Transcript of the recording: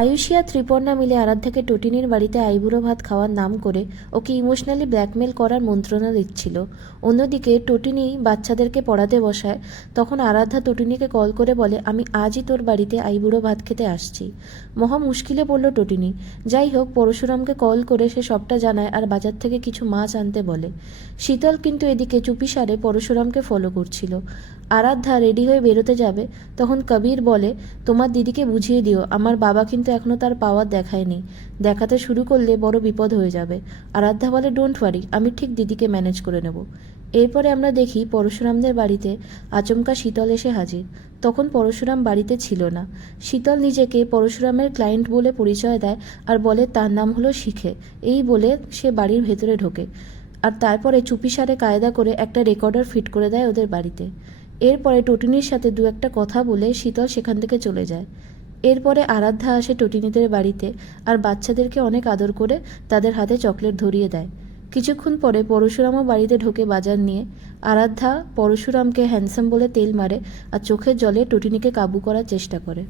আয়ুষী আর ত্রিপর্ণা মিলে আরাধ্যাকে টটিনির বাড়িতে আইবুড়ো ভাত খাওয়ার নাম করে ওকে ইমোশনালি ব্ল্যাকমেল করার মন্ত্রণা দিচ্ছিল। অন্যদিকে টটিনি বাচ্চাদেরকে পড়াতে বসায়। তখন আরাধ্যা টটিনিকে কল করে বলে, আমি আজই তোর বাড়িতে আইবুড়ো ভাত খেতে আসছি। মহা মুশকিলে পড়ল টটিনি। যাই হোক, পরশুরামকে কল করে সে সবটা জানায় আর বাজার থেকে কিছু মাছ আনতে বলে। শীতল কিন্তু এদিকে চুপিসারে পরশুরামকে ফলো করছিল। আরাধ্যা রেডি হয়ে বেরোতে যাবে, তখন কবির বলে, তোমার দিদিকে বুঝিয়ে দিও আমার বাবা কিন্তু এখনও তার পাওয়ার দেখায়নি, দেখাতে শুরু করলে বড় বিপদ হয়ে যাবে। আরাধ্যা বলে, ডোন্ট ওয়ারি, আমি ঠিক দিদিকে ম্যানেজ করে নেব। এরপরে আমরা দেখি পরশুরামদের বাড়িতে আচমকা শীতল এসে হাজির। তখন পরশুরাম বাড়িতে ছিল না। শীতল নিজেকে পরশুরামের ক্লায়েন্ট বলে পরিচয় দেয় আর বলে তার নাম হলো শিখে। এই বলে সে বাড়ির ভেতরে ঢোকে আর তারপরে চুপিসারে কায়দা করে একটা রেকর্ডার ফিট করে দেয় ওদের বাড়িতে। এরপরে টটিনির সাথে দু একটা কথা বলে শীতল সেখান থেকে চলে যায়। এরপরে আরাধ্যা আসে টটিনিদের বাড়িতে আর বাচ্চাদেরকে অনেক আদর করে তাদের হাতে চকলেট ধরিয়ে দেয়। কিছুক্ষণ পরে পরশুরামও বাড়িতে ঢোকে বাজার নিয়ে। আরাধ্যা পরশুরামকে হ্যান্ডসাম বলে তেল মারে আর চোখের জলে টটিনিকে কাবু করার চেষ্টা করে।